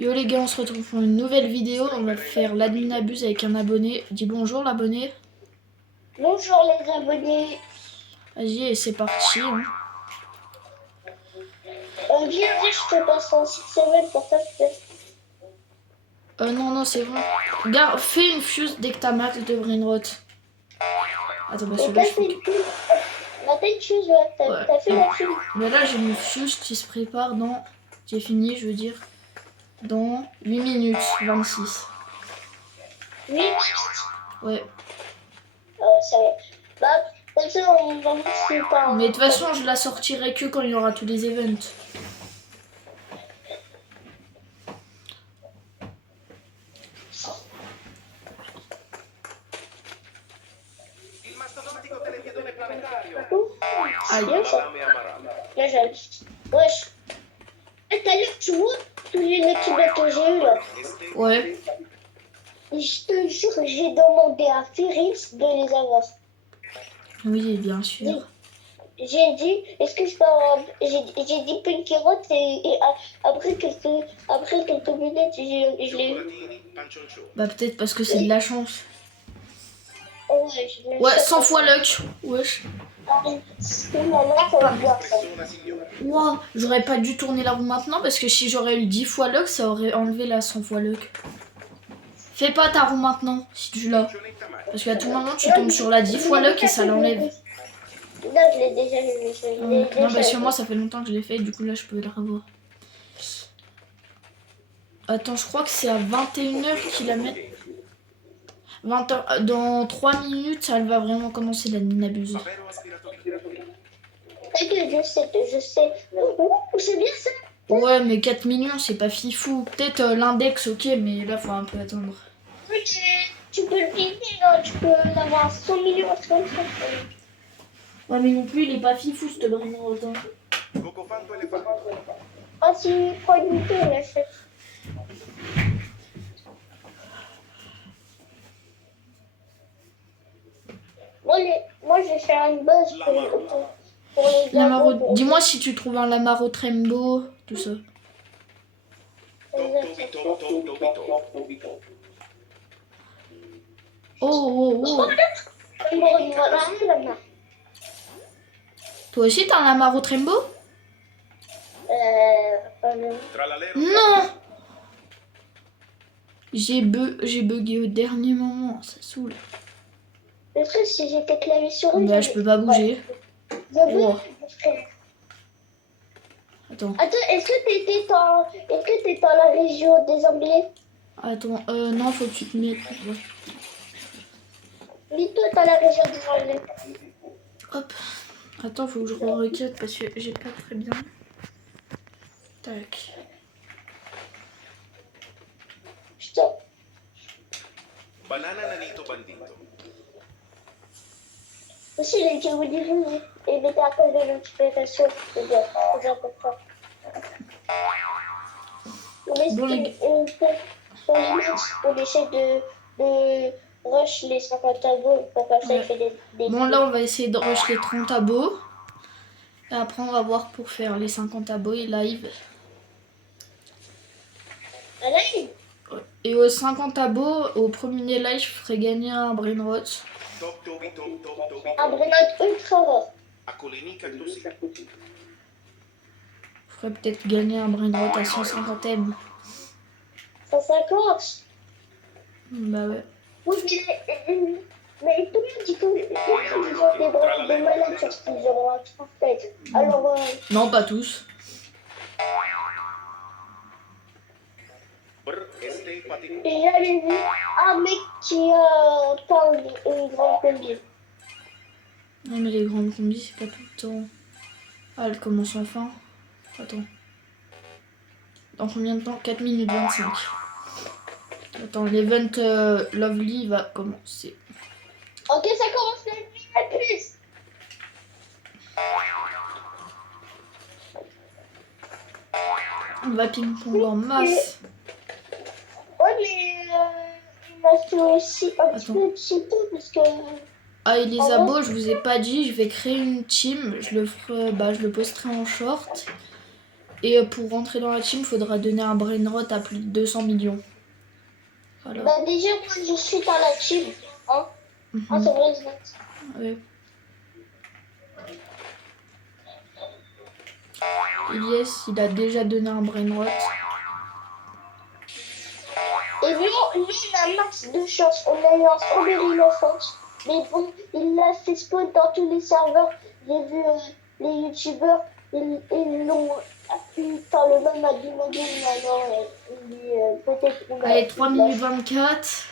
Yo les gars, on se retrouve pour une nouvelle vidéo. On va faire l'admin abuse avec un abonné. Dis bonjour l'abonné. Bonjour les abonnés. Vas-y et c'est parti. Hein. On vient dire je te passe en 6 semaines pour t'acheter. Non, c'est bon. Regarde, fais une fuse dès que t'as max de brainrot. Attends, bah Et celui-là t'as je fait faut une fuse. Bah t'as une fuse, ouais. T'as fait la fuse. Mais là j'ai une fuse qui se prépare dans... J'ai fini, je veux dire. Dans 8 minutes 26. 8 minutes. Ouais. Ça va. Bah, comme ça on va voir si pas. Mais de toute façon, je la sortirai que quand il y aura tous les events. Ah, bien ça. Là, j'aime. Wesh. Tout à l'heure, tu vois, tous les équipes que j'ai eu là. Ouais. Et je te jure, j'ai demandé à Férix de les avoir. Oui, bien sûr. J'ai dit, est-ce que je peux avoir... J'ai dit Pinky Rot et après quelques minutes, je l'ai eu. Bah peut-être parce que c'est de la chance. Ouais, je l'ai eu. Ouais, 100 fois luck. Wesh. Wow, j'aurais pas dû tourner la roue maintenant parce que si j'aurais eu 10 fois luck, ça aurait enlevé la 100 fois luck. Fais pas ta roue maintenant si tu l'as. Parce qu'à tout moment, tu tombes sur la 10 fois luck et ça l'enlève. Là, je l'ai déjà vu. Non, parce que moi, ça fait longtemps que je l'ai fait, du coup, là, je peux le revoir. Attends, je crois que c'est à 21h qu'il la met. 20h. Dans 3 minutes, elle va vraiment commencer la mine abuse. Je sais. C'est bien ça. Ouais, mais 4 millions, c'est pas fifou. Peut-être l'index, ok, mais là, faut un peu attendre. Tu peux le payer, hein. Tu peux avoir 100 millions, comme ça. Ouais, mais non plus, il est pas fifou, ce brainrot. Ah, si, pas du tout, on l'achète. Moi, je vais faire une buzz pour les abos. Dis-moi si tu trouves un Lamaro Trembo, tout ça. Oh. Toi aussi, t'as un Lamaro Trembo? Non! J'ai bugué au dernier moment, ça saoule. Le truc, si j'étais clavier sur une... Bah, je peux pas bouger. Oh. Attends, est-ce que t'es dans la région des Anglais? attends, non, faut que tu te mettes. Ouais. Dis-toi, dans la région des Anglais. Hop. Attends, faut que je re-requête parce que j'ai pas très bien. Tac. Putain. Banana nanito bandito. Aussi, les que vous dirigez et mettez à cause de l'occupation. C'est bien, c'est important. On essaie de rush les 50 abos pour comme ça il fait des Bon, là, on va essayer de rush les 30 abos. Et après, on va voir pour faire les 50 abos et live. Un live? Ouais. Et aux 50 abos, au premier live, je ferai gagner un brainrot. Un brainrot ultra rare. Je ferais peut-être gagner un brainrot à 150 M. 150? Bah ouais. Oui, mais tout le monde dit qu'ils ont des brainrots de malades sur ce qu'ils auront un tête. Alors... Non, pas tous. J'avais vu un mec qui parle une grande combine. Non, mais les grandes combis, c'est pas tout le temps. Ah, elle commence enfin. Attends. Dans combien de temps? 4 minutes 25. Attends, l'event Lovely va commencer. Ok, ça commence la plus. On va ping-pong en masse. Ouais, mais il m'a fait aussi un petit peu de cheater parce que... Ah, et les abos, je vous ai pas dit, je vais créer une team. Je le posterai en short. Et pour rentrer dans la team, faudra donner un brainrot à plus de 200 millions. Voilà. Bah déjà, moi, je suis dans la team. Hein? Ah, Mhm. c'est vrai, je note. Ouais. Elias, il a déjà donné un brainrot. Et lui, il a max de chance. On a eu un strawberry innocence. Mais bon, il l'a fait spawn dans tous les serveurs. J'ai vu les youtubeurs, ils l'ont appuyé par le même à Bimodine. Alors, peut-être qu'on Allez, 3 minutes 24.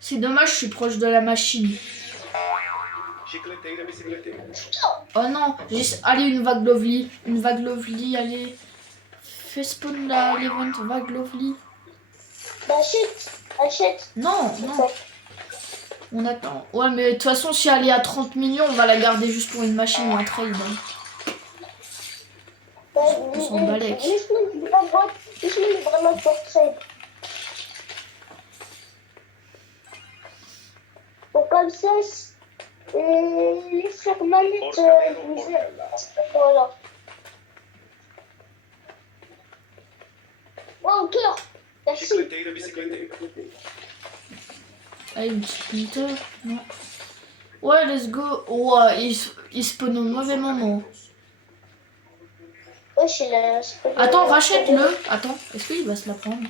C'est dommage, je suis proche de la machine. Chicleteira, bicicleteira. Oh non, allez, une vague lovely. Une vague lovely, allez. Fais spawn là, l'event, vague lovely. Bah, achète. Non, non. On attend. Ouais, mais de toute façon, si elle est à 30 millions, on va la garder juste pour une machine ou un trade. Hein. Bah, On s'en balèque. laisse-moi vraiment pour trade. Donc comme ça, les frères Manette, vous êtes... Voilà. Oh, encore. Merci. Chicleteira, bicicleteira. Allez, une petite minute. Non. Ouais, let's go. Ouais, il spawn au mauvais moment. Wesh, il a... Attends, rachète-le. Attends, est-ce qu'il va se la prendre?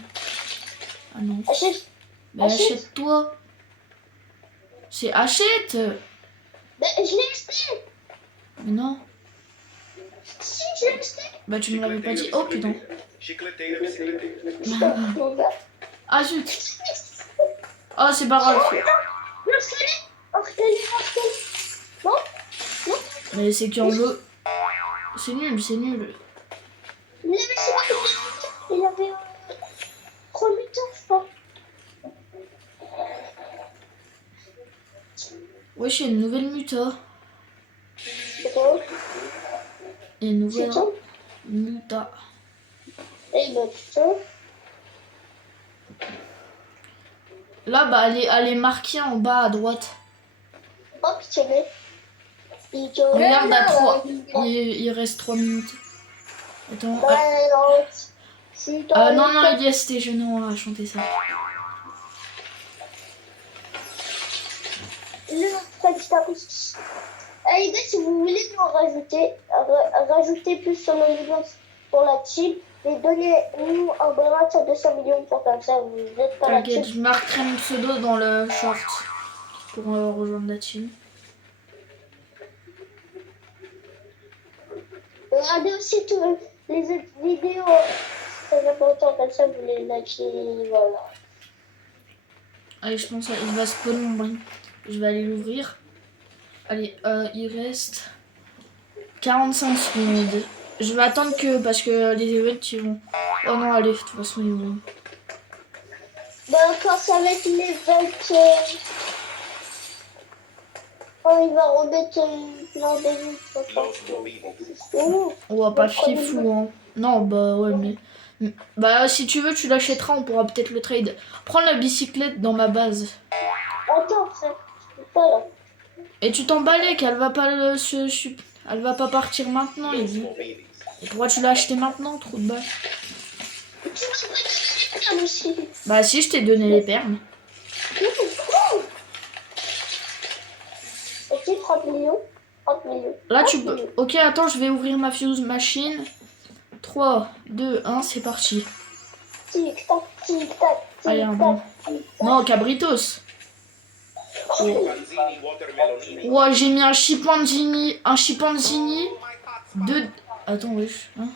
Ah non. Achète. Mais achète-toi. C'est achète. Bah, je l'ai acheté. Mais non. Si, je l'ai acheté. Bah tu me l'avais pas dit. Oh putain. Chicleteira, bicicleteira. Putain, mon gars. Ah zut. Oh c'est pas grave. Non. Mais c'est qui en veut. C'est nul, c'est nul. Il avait 3 minutes, je crois. Wesh, il y a une nouvelle muta. C'est quoi? Il y a une nouvelle C'est ça? muta. Eh ben putain. Là, bah elle est marquée en bas à droite. Oh putain, mais. Regarde à 3. Il reste 3 minutes. Attends. Bah, non. Si t'as Non, non, Elias, c'était gênant à chanter ça. Les gars, si vous voulez nous rajouter plus sur nos vidéos pour la team, et donnez-nous un bon match à 200 millions pour comme ça, vous êtes pas la team. T'inquiète, je marquerai mon pseudo dans le short pour rejoindre la team. Regardez aussi toutes les autres vidéos, c'est important, comme ça vous les likez, voilà. Allez, je pense qu'il va spawn mon brin. Je vais aller l'ouvrir. Allez, il reste 45 secondes. Je vais attendre que, parce que les events ils vont... Oh non, allez, de toute façon ils vont... Bah quand ça va être l'event, quand il va remettre plein d'événements. On va pas fier fou, hein. Non, bah ouais, mais... Bah si tu veux, tu l'achèteras, on pourra peut-être le trade. Prends la bicyclette dans ma base. Attends, frère, je peux pas là. Et tu t'en balais qu'elle va pas elle va pas partir maintenant, il dit. Et pourquoi tu l'as acheté maintenant, trou de balle? Tu m'as pas donné les perles aussi. Bah si, je t'ai donné les perles. Ok, 30 millions. 30 millions. Là tu peux... Ok, attends, je vais ouvrir ma fuse machine. 3, 2, 1, c'est parti. Tic tac, tic tac, tic Allez, un bon. Non, Cabritos. Panzini, watermelonini. Ouais, j'ai mis un chimpanzini. Un chimpanzini. De... Attends, wesh. Hein.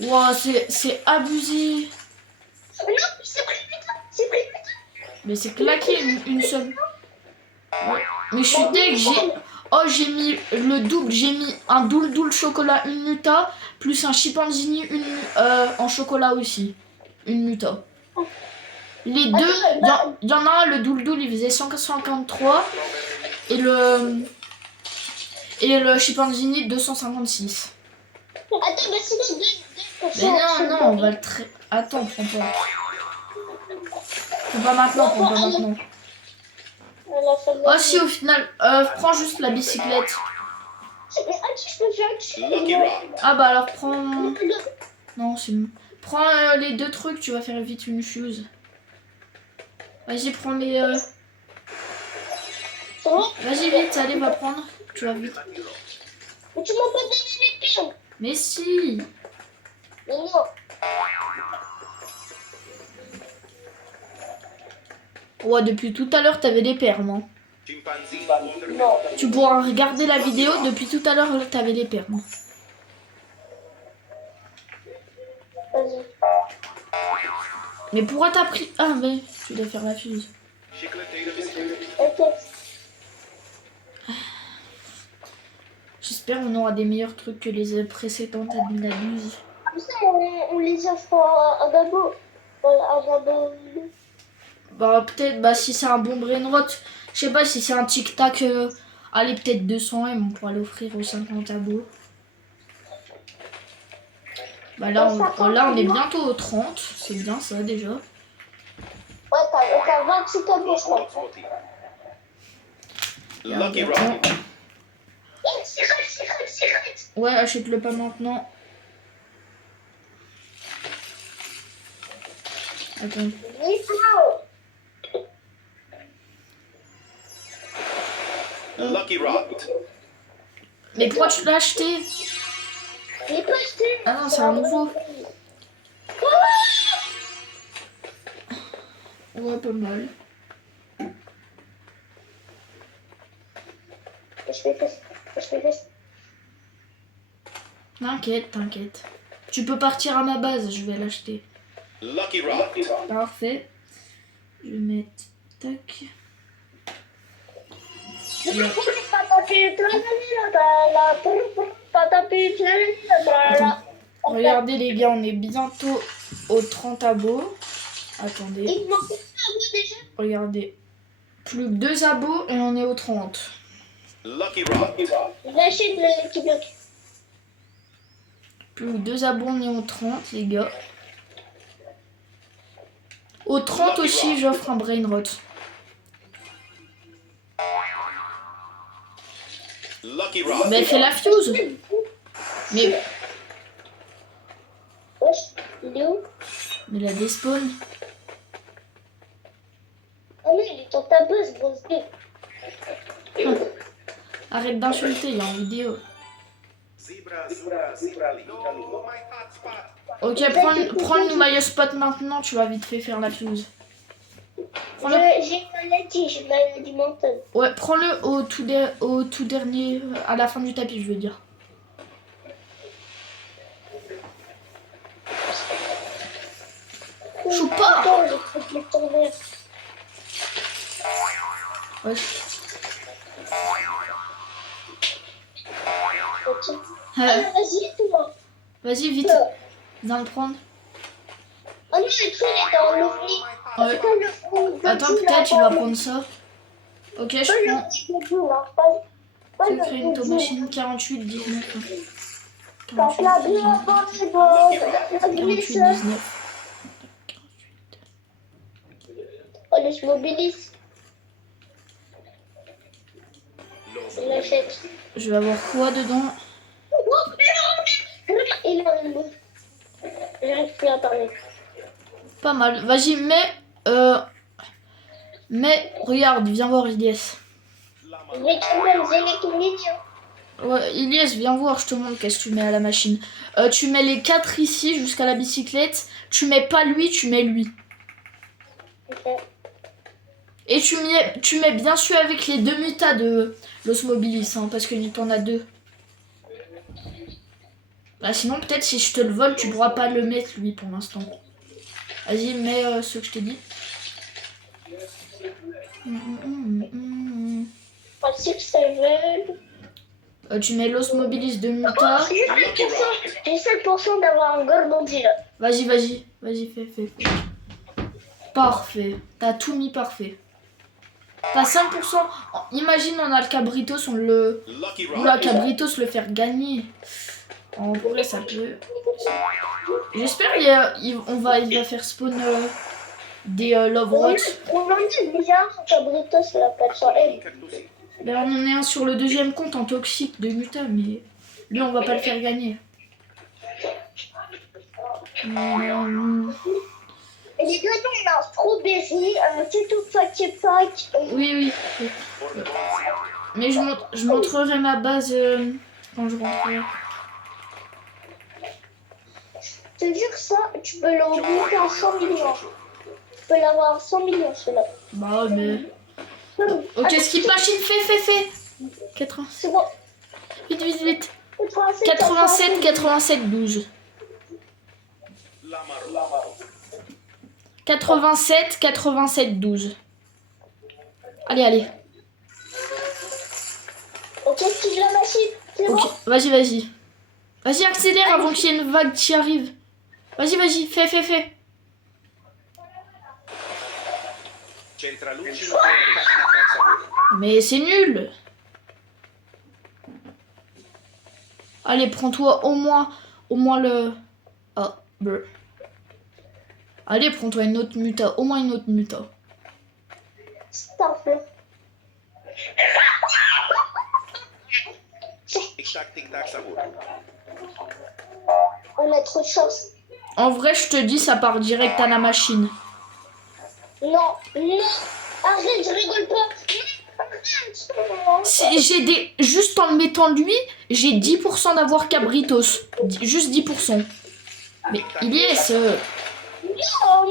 Ouais, c'est abusé. Non, c'est pris putain, c'est pris putain. Mais c'est claqué une seule. Ouais. Mais je suis deg, j'ai mis le double, j'ai mis un double chocolat, une muta, plus un chimpanzini, en chocolat aussi. Une muta. Les deux, il y en a un, le double, il faisait 153 et le chimpanzini 256. Attends, mais c'est les deux. Mais non, on va le Attends, prends pas. Prends pas maintenant. Oh si, au final, prends juste la bicyclette. Mais attends, je peux faire un truc. Lucky Rock. Ah bah alors prends... Non, c'est bon. Prends les deux trucs, tu vas faire vite une fuse. Vas-y, prends les... C'est bon? Vas-y, vite, allez, va prendre. Tu vas vite. Mais tu m'as pas donné les perles. Mais si. Mais non. Ouais, depuis tout à l'heure, t'avais des perles, hein. Chimpanzee. Non. Tu pourras regarder la vidéo, depuis tout à l'heure, t'avais des perles. Hein. Vas-y. Mais pourquoi t'as pris... Ah, mais tu dois faire la fuse. Chicleteira bicicleta. Ok. J'espère on aura des meilleurs trucs que les précédentes admin-abuse. Comme ça, on les offre à Gabo. Voilà, à Gabo. Bah, peut-être, bah, si c'est un bon brainrot, je sais pas si c'est un tic-tac, allez, peut-être 200 M, on pourra l'offrir aux 50 abos. Bah, là, on est bientôt aux 30, c'est bien ça déjà. Ouais, t'as 26 tableaux, je crois. Locomotive. Lucky Rock. Attends. Oh, cigarette. Ouais, achète-le pas maintenant. Attends. Lucky Rock. Mais pourquoi tu l'as acheté? Je l'ai pas acheté. Ah non, c'est un nouveau. Ouais, pas mal. Je fais ça. T'inquiète, t'inquiète. Tu peux partir à ma base, je vais l'acheter. Lucky Rock. Parfait. Je vais mettre... Tac. Attends. Regardez les gars, on est bientôt aux 30 abos. Attendez, Il manque un abonné déjà. regardez. Plus que 2 abos et on est aux 30. Lucky Rock. J'achète le petit bloc. Plus que 2 abos, on est aux 30 les gars. Aux 30 aussi, j'offre un brainrot. Lucky Rock. Mais fais la fuse. Mais Wesh, il est où? la despawn. Ah non, il est dans ta base, grosse gueule. Arrête d'insulter, il y a en vidéo. Zebra. No, my hotspot. Ok, prends le my spot maintenant, tu vas vite fait faire la fuse. Prends-le. J'ai une maladie mentale. Ouais, prends-le au tout dernier, à la fin du tapis, je veux dire. Choupe pas. Attends, j'ai trop de tomber. Ouais. Ok. Vas-y, toi. Vas-y, vite. Viens le prendre. Oh non, le truc est dans l'oubli. Ouais. Attends, peut-être tu vas prendre ça. Ok, je prends. Tu crées une automachine 48, 19. 48, 19. 48, 19. Oh, je mobilise. Il achète. Je vais avoir quoi dedans? Il a le j'arrive plus à parler. Pas mal. Vas-y, mais regarde, viens voir Ilyes. Ouais, Ilyes, viens voir, je te montre qu'est-ce que tu mets à la machine. Tu mets les 4 ici jusqu'à la bicyclette. Tu mets pas lui, tu mets lui. Okay. Et tu mets bien sûr avec les 2 mutas de l'Osmobilis, hein, parce que t'en as 2. Bah sinon peut-être si je te le vole, tu pourras pas le mettre lui pour l'instant. Vas-y, mets ce que je t'ai dit. Pas 6-7. Tu mets l'Osmobilis de muta. J'ai 7% d'avoir un Gordondi là. Vas-y, fais. Parfait. T'as tout mis parfait. T'as 5%. Imagine on a le Cabritos, on le... Oula, Cabritos le faire gagner. En vrai, ça peut... J'espère il va faire spawn des Love Rots. On en dit déjà, Cabritos, il appelle ça M. Ben, on en est un sur le deuxième compte en toxique de Muta, mais lui, on va pas le faire gagner. Et les deux noms, on a un strawberry, un tutu pack pack. Oui, oui. Mais je montrerai ma base quand je rentrerai. Je te jure ça, tu peux l'augmenter à 100 millions. Tu peux l'avoir à 100 millions, celui-là. Bah, mais. Ok, skip machine, fais. 80. C'est bon. Vite. 87, 87, 12. 87, 12. Allez. Ok, active la machine. C'est Ok, bon. vas-y. Vas-y, accélère avant qu'il y ait une vague qui arrive. Vas-y, fais. Centralucci nucleari. Cazzabulla. Mais c'est nul. Allez, prends-toi au moins le... Oh, bleu. Allez, prends-toi une autre muta, au moins une autre muta. Stop. Tic-tac, Sabour. On a trop de chance. En vrai, je te dis, ça part direct à la machine. Non. Arrête, je rigole pas. Juste en le mettant lui, j'ai 10% d'avoir Cabritos. Juste 10%. Mais il est ce... Non,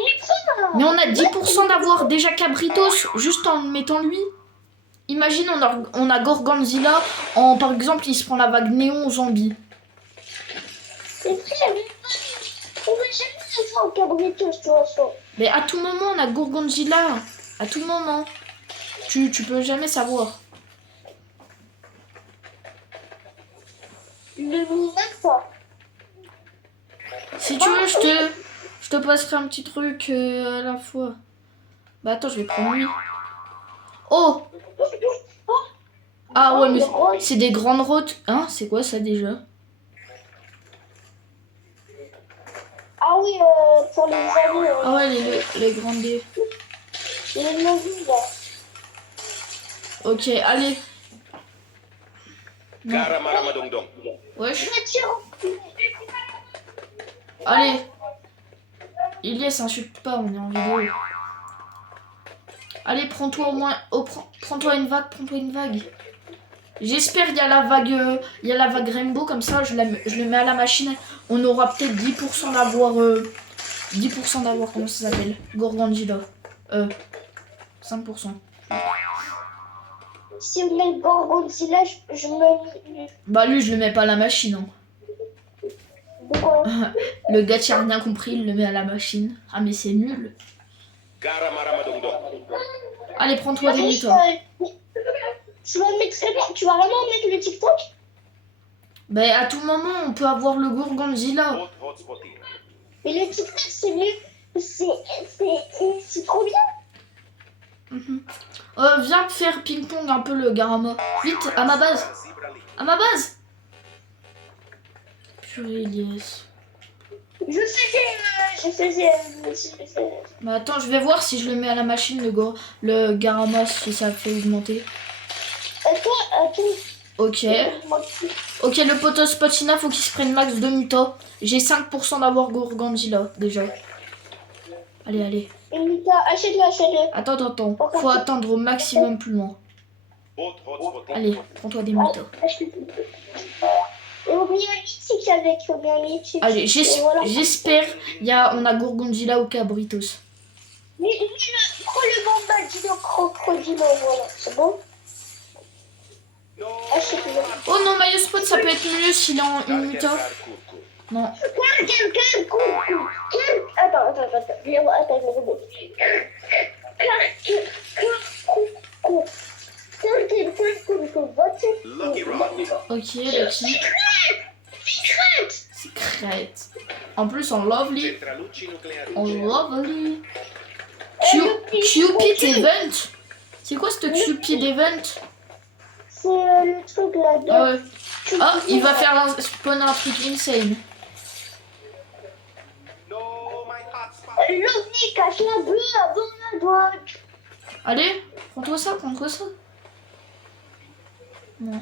Mais on a 10% d'avoir déjà Cabritos juste en le mettant lui. Imagine, on a Gorgonzilla, par exemple, il se prend la vague néon zombie. c'est vrai. On va jamais le faire en cabrito, de toute façon. Mais à tout moment, on a Gorgonzilla. À tout moment. Tu peux jamais savoir. Le même pas. Si tu veux, je te passerai un petit truc à la fois. Bah attends, je vais prendre lui. Oh! Ah ouais, mais c'est des grandes routes. Hein? C'est quoi ça déjà? Ah oui, pour les amis. Ah ouais, les grandes dés. Les mobiles, là. Ok, allez. Non. Gara Maramadongdong. Wesh. Voiture. Allez. Ilyes, insulte pas, on est en vidéo. Allez, prends-toi au moins... prends-toi une vague, J'espère qu'il y a la vague Rainbow, comme ça je le mets à la machine. On aura peut-être 10% d'avoir... 10% d'avoir, comment ça s'appelle? Gorgonzilla. 5%. Si on met le Gorgonzilla, je me... Bah lui, je le mets pas à la machine. Hein. Pourquoi? Le gars qui a rien compris, il le met à la machine. Ah mais c'est nul. Gara Maramadongdong. Allez, prends-toi des mutants. Tu vas vraiment mettre le TikTok? Ben à tout moment, on peut avoir le Gorgonzilla. Hotspotting. Mais le TikTok, c'est mieux. C'est trop bien. Viens faire ping-pong un peu le Garama. Vite, à ma base. Zibrali. À ma base. Purée, yes. Je faisais. Mais attends, je vais voir si je le mets à la machine, le Garama, si ça fait augmenter. Attends. Ok. Ok, le potos Potina, faut qu'il se prenne max 2 mutas. J'ai 5% d'avoir Gorgonzilla, déjà. Allez. Mika, achète-le. Attends. Faut attendre au maximum plus loin. Hotspotting. Allez, prends-toi des mutas. Achète-le. Et oublie un mythique avec un mythique. Allez, Et voilà. j'espère. On a Gorgonzilla ou Cabritos. Mais prends le bombardino crocodilo, voilà. C'est bon? Achète-le. Oh non, Mayo Spot, ça peut être mieux s'il est en une muta. Non. Attends. Lucky Rock. Ok, Lucky. Secret. En plus, en lovely. Centralucci nucleari. En lovely. Cupid Event. C'est quoi ce Cupid Event? C'est le truc là. Ah ouais. Ah, il va faire spawn un truc insane. No, my hotspot. L'OVNI cache la bleue avant la droite. Allez, prends-toi ça. Non.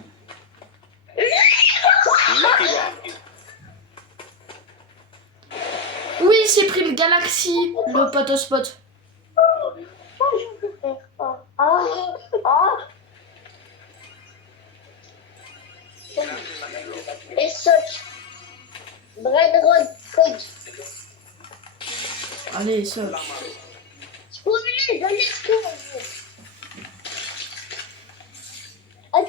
Lucky Rock. Oui, c'est pris le Galaxy, le potospot. Oh, je peux faire ça. Ah. Et Soch. Brainrod Code. Allez, ça. Je peux venir dans les scores. Attends,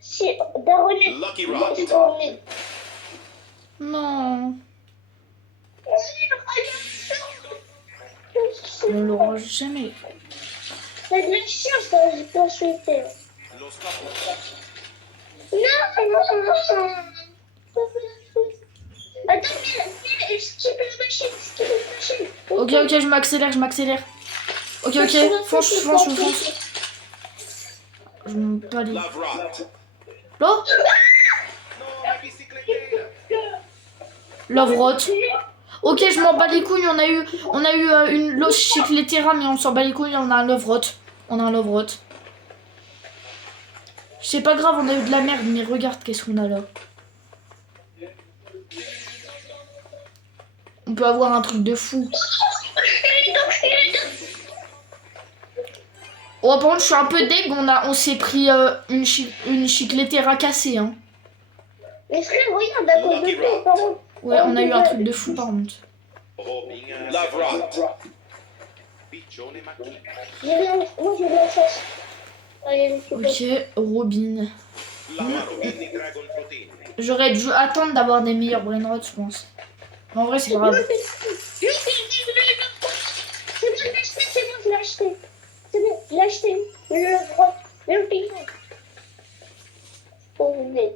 c'est Daronet. Lucky Rock. Non. On l'aura jamais. C'est de la chance quand j'ai pas souhaité. Los Capos. Non. Attends, mais skip la machine. Ok, je m'accélère. Ok, fonce. Je me pas les... Love Rock. Là No, ma bicicleta. Love Rot. Ok, je m'en bats les couilles, on a eu une Los Chicletera, mais on s'en bat les couilles, on a un Love Rot. C'est pas grave, on a eu de la merde, mais regarde qu'est-ce qu'on a là. On peut avoir un truc de fou. Oh, par contre, je suis un peu deg, on s'est pris une Chicletera cassée, hein. Mais frère, regarde, à cause de toi, par contre. Ouais, on a eu un truc de fou, par contre. Robinha. Love Rock. Piccione Macchi. Moi, j'ai de la chance. Allez, Ok, Robin. Lama Robini Dragon Protein. J'aurais dû attendre d'avoir des meilleurs brainrots, je pense. Mais en vrai, c'est pas grave. C'est bon, je l'ai acheté. Le droit, le pignon. Oh, mais...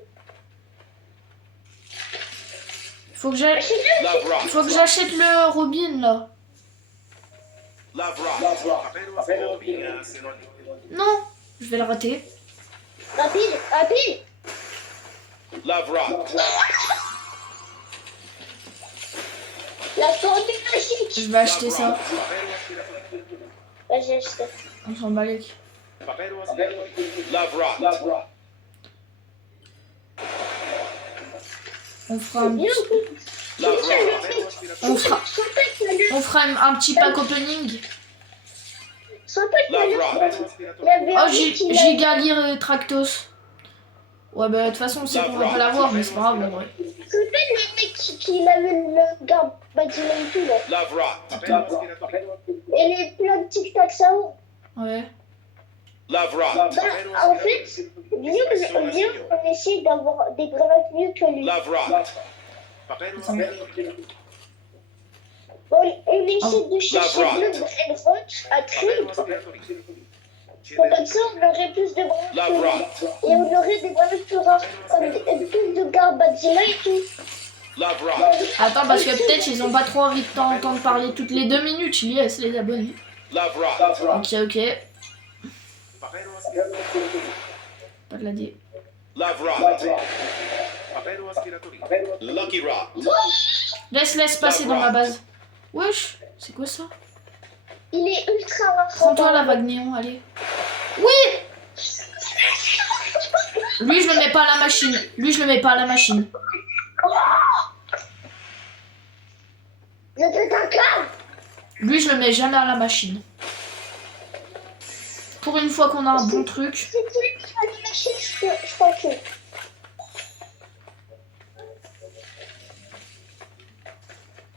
Faut que j'achète le Robin, là. Love Rock. Robinha Sinoni. Non, je vais le rater. Rapide. Love Rock. La santé magique. Je vais acheter ça. Ouais, j'ai acheté. On s'en bat les couilles. Papero aspiratori. Love Rock. On fera un Bien, petit, Love Rock. on fera un petit pack opening. Soit pas qu'il Love Rock. y avait Oh, Gigalir et Tractos. Ouais, bah de toute façon, on sait qu'on va pas l'avoir, mais c'est pas grave en vrai. C'est pas le mec qui avait le garde bâtiment et tout là. Love Rock. Et les plein de tic-tac ça haut. Ouais. Love Rock. Bah, en fait, viens, on essaie d'avoir des grenades mieux que lui. Love Rock. Bon, on essaie de chercher le Brainrot à trade. Comme ça, on aurait plus de grenades que Love lui. Rock. Et on aurait des grenades plus rares, comme plus de garde bâtiment et tout. Love Rock. Attends, parce que peut-être ils ont pas trop envie de t'entendre parler toutes les 2 minutes. Yes, les abonnés. Love Rock. Ok. Pas de la D. Love Rock. Lucky Rock. Laisse passer dans ma base. Wesh, c'est quoi ça? Il est ultra rare. Prends-toi la vague néon, allez. Oui! Lui, je le mets pas à la machine. Je te t'acclame. Lui, je le mets jamais à la machine. Pour une fois qu'on a un bon truc. Si tu veux faire une machine, je t'en tue.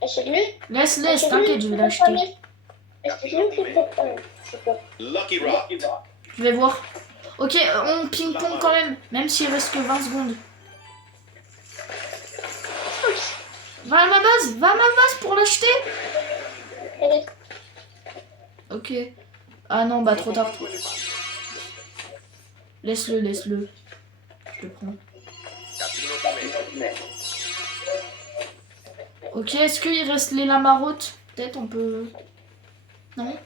Achète-le. Laisse, t'inquiète, je vais l'acheter. Lucky Rock. Je vais voir. Ok, on ping-pong quand même s'il reste que 20 secondes. Va à ma base pour l'acheter. Ok. Ah non, bah trop tard. Laisse-le. Je le prends. Ok, est-ce qu'il reste les lamarotes? Peut-être on peut... Non.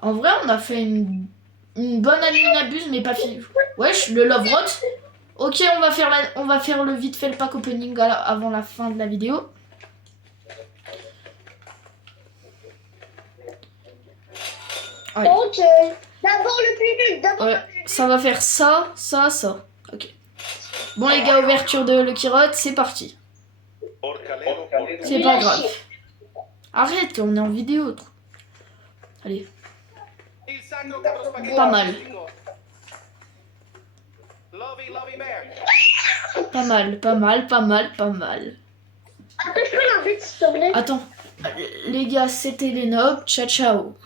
En vrai, on a fait une bonne adminabuse, mais pas fini. Wesh, le Love Rot. Ok, on va faire le vite fait le pack opening avant la fin de la vidéo. Ok. D'abord le plus nul, d'abord Ouais, le plus nul. ça va faire ça, ça, ça. Ok. Bon les gars, ouverture de Lucky Rod, c'est parti. Orcalero, porca. C'est pas grave. Arrête, on est en vidéo. Toi. Allez, Il sacro capro spaghetti. pas mal. Lovey, lovey bear. Pas mal, pas mal, pas mal, pas mal. Attends, je peux l'invite s'il te plaît. Attends, les gars, c'était les nobs. Ciao, ciao.